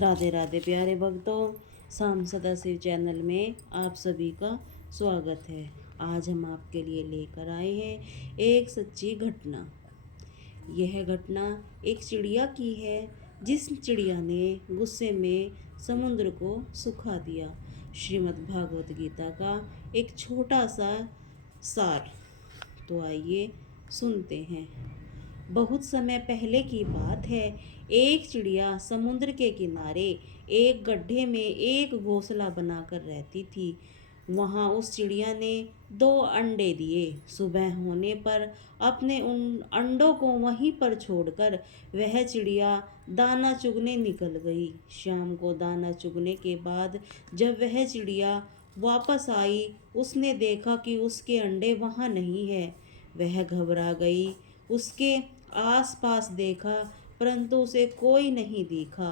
राधे राधे प्यारे भक्तों, शाम सदाशिव चैनल में आप सभी का स्वागत है। आज हम आपके लिए लेकर आए हैं एक सच्ची घटना। यह घटना एक चिड़िया की है, जिस चिड़िया ने गुस्से में समुद्र को सुखा दिया। श्रीमद् भागवत गीता का एक छोटा सा सार। तो आइए सुनते हैं। बहुत समय पहले की बात है। एक चिड़िया समुद्र के किनारे एक गड्ढे में एक घोंसला बनाकर रहती थी। वहां उस चिड़िया ने 2 अंडे दिए। सुबह होने पर अपने उन अंडों को वहीं पर छोड़कर वह चिड़िया दाना चुगने निकल गई। शाम को दाना चुगने के बाद जब वह चिड़िया वापस आई, उसने देखा कि उसके अंडे वहां नहीं है। वह घबरा गई। उसके आसपास देखा, परंतु उसे कोई नहीं दिखा।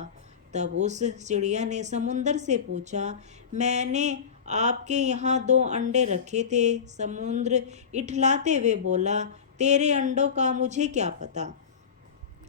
तब उस चिड़िया ने समुंदर से पूछा, मैंने आपके यहाँ 2 अंडे रखे थे। समुद्र इठलाते हुए बोला, तेरे अंडों का मुझे क्या पता।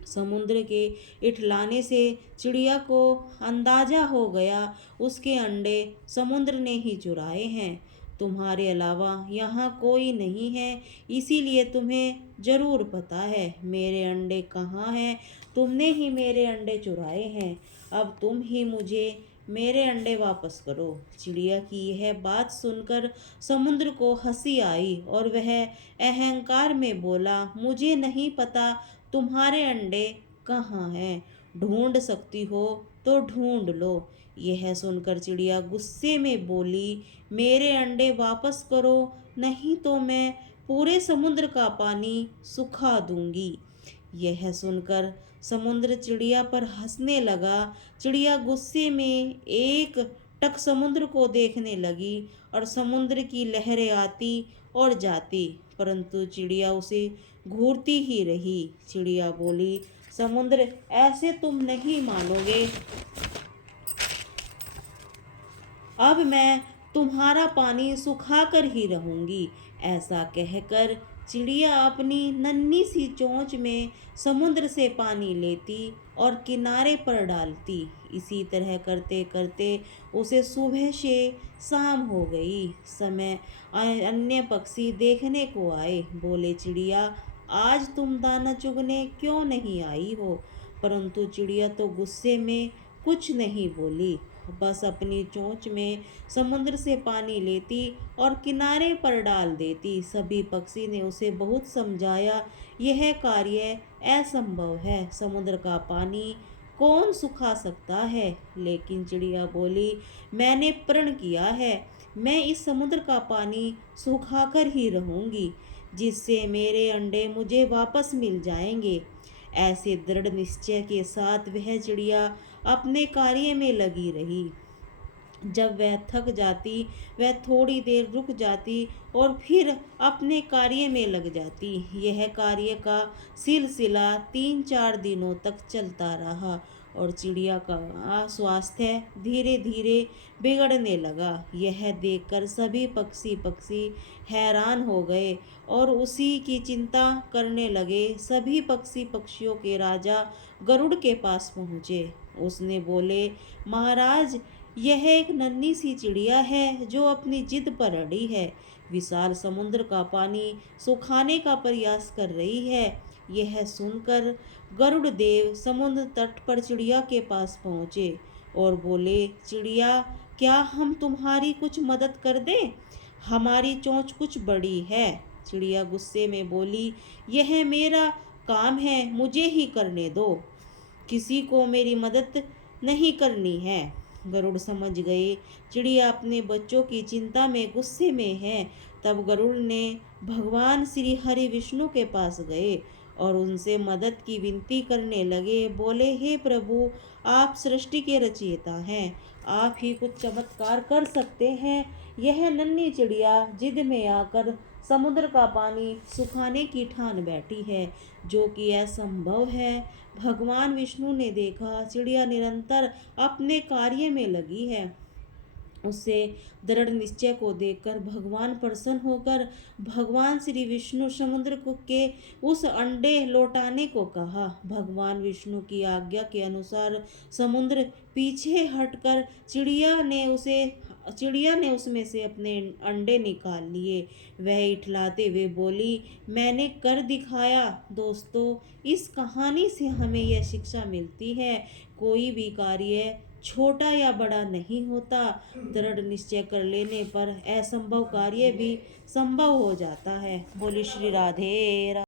समुद्र के इठलाने से चिड़िया को अंदाजा हो गया, उसके अंडे समुद्र ने ही चुराए हैं। तुम्हारे अलावा यहाँ कोई नहीं है, इसीलिए तुम्हें जरूर पता है मेरे अंडे कहाँ हैं। तुमने ही मेरे अंडे चुराए हैं। अब तुम ही मुझे मेरे अंडे वापस करो। चिड़िया की यह बात सुनकर समुद्र को हंसी आई और वह अहंकार में बोला, मुझे नहीं पता तुम्हारे अंडे कहाँ हैं। ढूंढ सकती हो तो ढूंढ लो। यह सुनकर चिड़िया गुस्से में बोली, मेरे अंडे वापस करो, नहीं तो मैं पूरे समुद्र का पानी सुखा दूंगी। यह सुनकर समुद्र चिड़िया पर हंसने लगा। चिड़िया गुस्से में एक टक समुद्र को देखने लगी और समुद्र की लहरें आती और जाती, परंतु चिड़िया उसे घूरती ही रही। चिड़िया बोली, समुद्र ऐसे तुम नहीं मानोगे। अब मैं तुम्हारा पानी सुखाकर ही रहूंगी। ऐसा कहकर चिड़िया अपनी नन्ही सी चोंच में समुद्र से पानी लेती और किनारे पर डालती। इसी तरह करते करते उसे सुबह से शाम हो गई। समय अन्य पक्षी देखने को आए। बोले, चिड़िया आज तुम दाना चुगने क्यों नहीं आई हो। परंतु चिड़िया तो गुस्से में कुछ नहीं बोली, बस अपनी चोंच में समुद्र से पानी लेती और किनारे पर डाल देती। सभी पक्षी ने उसे बहुत समझाया, यह कार्य असंभव है, समुद्र का पानी कौन सुखा सकता है। लेकिन चिड़िया बोली, मैंने प्रण किया है, मैं इस समुद्र का पानी सुखाकर ही रहूंगी, जिससे मेरे अंडे मुझे वापस मिल जाएंगे। ऐसे दृढ़ निश्चय के साथ वह चिड़िया अपने कार्य में लगी रही। जब वह थक जाती, वह थोड़ी देर रुक जाती और फिर अपने कार्य में लग जाती। यह कार्य का सिलसिला 3-4 दिनों तक चलता रहा और चिड़िया का स्वास्थ्य धीरे धीरे बिगड़ने लगा। यह देखकर सभी पक्षी हैरान हो गए और उसी की चिंता करने लगे। सभी पक्षियों के राजा गरुड़ के पास पहुँचे। उसने बोले, महाराज, यह एक नन्ही सी चिड़िया है जो अपनी जिद पर अड़ी है, विशाल समुद्र का पानी सुखाने का प्रयास कर रही है। यह सुनकर गरुड़ देव समुद्र तट पर चिड़िया के पास पहुँचे और बोले, चिड़िया, क्या हम तुम्हारी कुछ मदद कर दें। हमारी चोंच कुछ बड़ी है। चिड़िया गुस्से में बोली, यह मेरा काम है, मुझे ही करने दो, किसी को मेरी मदद नहीं करनी है। गरुड़ समझ गए चिड़िया अपने बच्चों की चिंता में गुस्से में है। तब गरुड़ ने भगवान श्री हरि विष्णु के पास गए और उनसे मदद की विनती करने लगे। बोले, हे प्रभु, आप सृष्टि के रचयिता हैं, आप ही कुछ चमत्कार कर सकते हैं। यह नन्ही चिड़िया जिद में आकर समुद्र का पानी सुखाने की ठान बैठी है, जो कि असंभव है। भगवान विष्णु ने देखा चिड़िया निरंतर अपने कार्य में लगी है उससे दृढ़ निश्चय को देखकर भगवान प्रसन्न होकर भगवान श्री विष्णु समुद्र को के उस अंडे लौटाने को कहा। भगवान विष्णु की आज्ञा के अनुसार समुद्र पीछे हटकर चिड़िया ने उसमें से अपने अंडे निकाल लिए। वह इठलाते हुए बोली, मैंने कर दिखाया। दोस्तों, इस कहानी से हमें यह शिक्षा मिलती है, कोई भी कार्य छोटा या बड़ा नहीं होता। दृढ़ निश्चय कर लेने पर असंभव कार्य भी संभव हो जाता है। बोली श्री राधे।